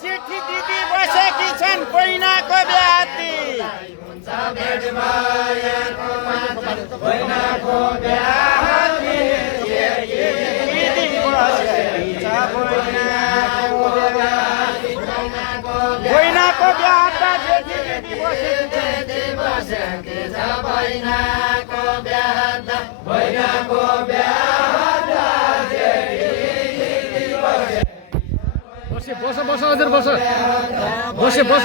चिठी दिदी बसेकी छन् पहिनाको बिहाती पहिनाको बिहाता जेठी दिदी बसेकी बस बस हजुर बस बस बस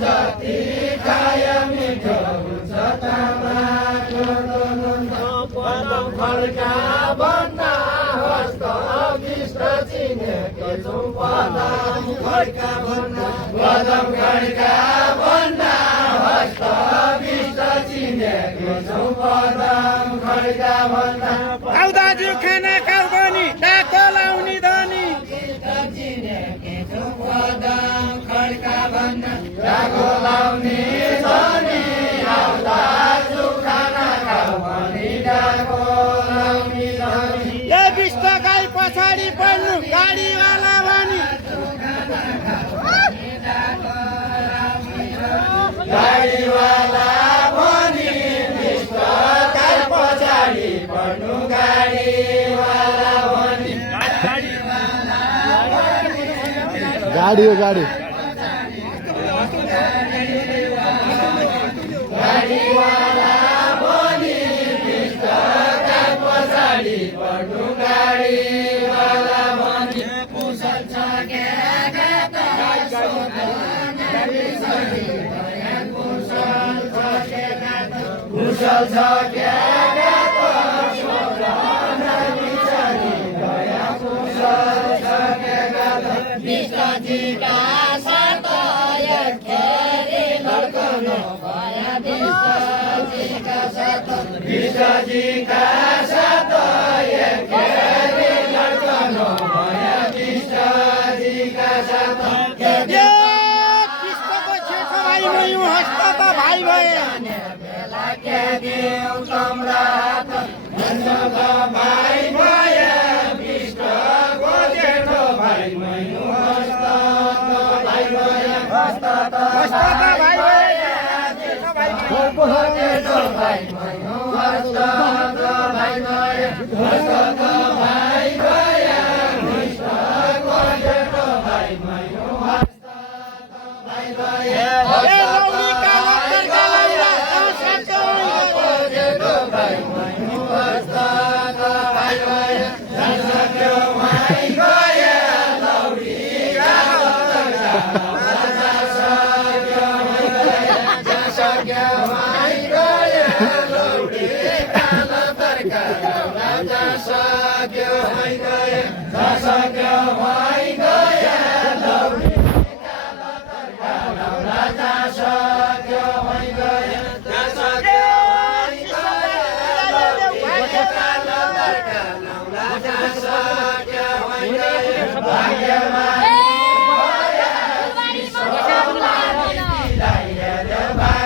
Jati kaya mi jauh Padam Khadka भन्दा हस्त विष्ट चिनेकी छौँ पदम खड्का भन्दा पदम खड्का भन्दा हस्त विष्ट चिनेकी छौँ पदम खड्का भन्दा आउ दाजु खाना खाऊ बनी डाको लाउने धनी चिनेकी छौँ पदम खड्का भन्दा डाको लाउने धनी आउ दाजु खाना खाऊ बनी डाको लाउने धनी ए विष्ट गाई पछाडि पर्नु गाडीवाला भनी गाडीवाला भनी विष्ट गाई पछाडि पर्नु गाडीवाला भनी गाडी हो गाडी गाडीवाला भनी विष्ट गाई पछाडि पर्नु गाडीवाला भनी कुशल छ कुशल छ क्या विष्टजीका साथ खेरी लड्कनु भया विष्टजीका साथ विष्टजीका साथ खेरी लड्कनु भया विष्टजीका साथ कृष्णको छेको भाइ मयु हस्त त भाइ भए बेला के देऊ तम्रा भाइ भए विष्टको जेठो भाइ मयु हस्त भाइ भए हस्त त भाइ भए जेठो भाइ मयु हस्त भाइ भए हस्त त भाइ भए विष्टको जेठो भाइ मयु हस्त भाइ भए ए लौडीका लक्करका लौडा आशाको जेठो भाइ मयु हस्त भाइ भए सक्यो भाइ गए लौडीका लक्करका सक्यो भाइ गए लौडीका लक्करका राजा सक्यो भाइ गए सक्यो भाइ गए लौडीका लक्करका राजा सक्यो भाइ गए सक्यो भाइ गए लौडीका राजा सक्यो भाइ गए भाग्यमा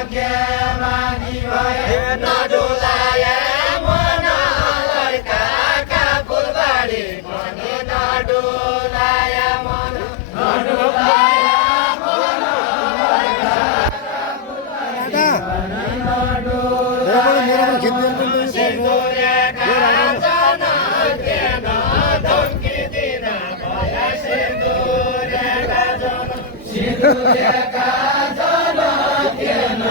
भाग्यमानी भए नडुलाए मन लड्काका फुलबारी पनि नडुलाए मन नडुलाए मन सिन्दुरेका जन केन धम्किदिन भए सिन्दुरेका जन सिन्दुरेका जन केन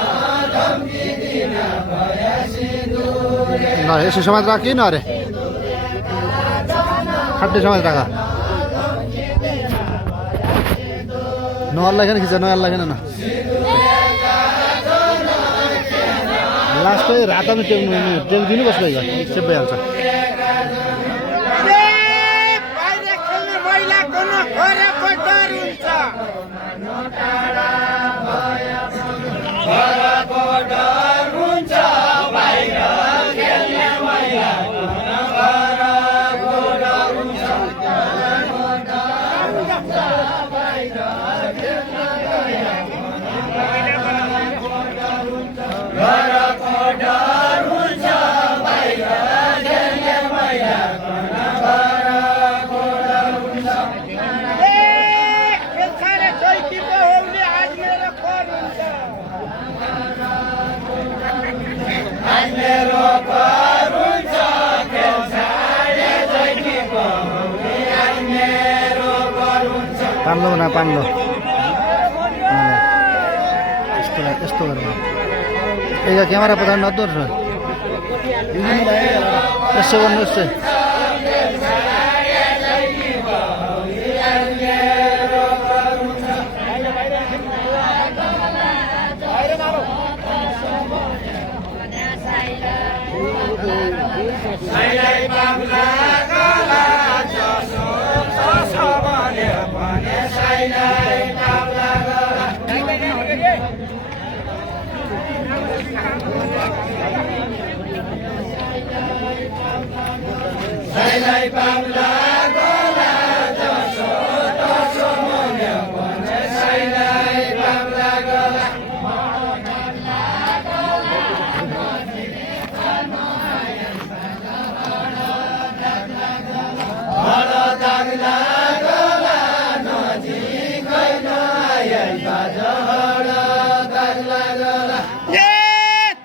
धम्किदिन भए सिन्दुरे न यसो समाज राख किन अरे खाट्टे समाज राख नअल्लाइकन खिच नअल्लाइकन न लास्टै रातमा टेक्दिनु बस गयो सेप भइहाल्छ बाहिर खेल्ने महिला कोनो घरको डर हुन्छ घरको डर हुन्छ बाहिर खेल्ने महिला घरको डर हुन्छ बाहिर खेल्ने घरको डर हुन्छ बाहिर खेल्ने महिला घरको डर हुन्छ खेल्छाले चैतीको होउने आज मेरो कर हुन्छ आज मेरो कर हुन्छ खेल्छाले चैतीको होउने आज मेरो कर हुन्छ पान्लो न पान्लो यस्तो गर्नु एक क्यामेरा पता नदोर्छ यसो गर्नुहोस् चाहिँ Bye.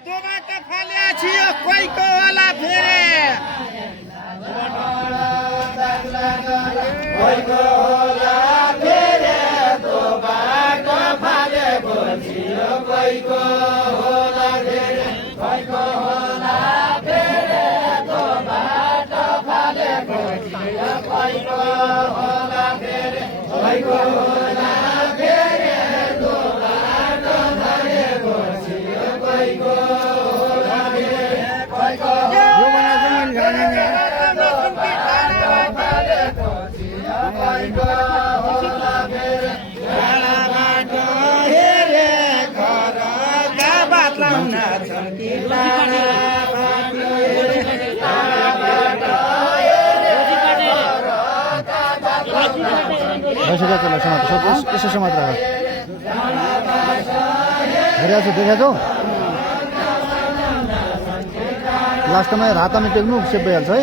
तोबाट फल्या छियो कोहीको होला फेरे भइसक्यो त्यसलाई समात सब यसो समात राख हेरेको छु देखाएको लास्टमा हातमा टेक्नु सेप भइहाल्छ है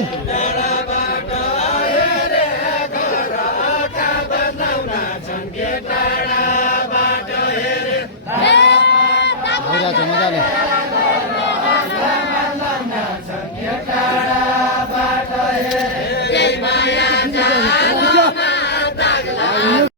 भइरहेको छ मजाले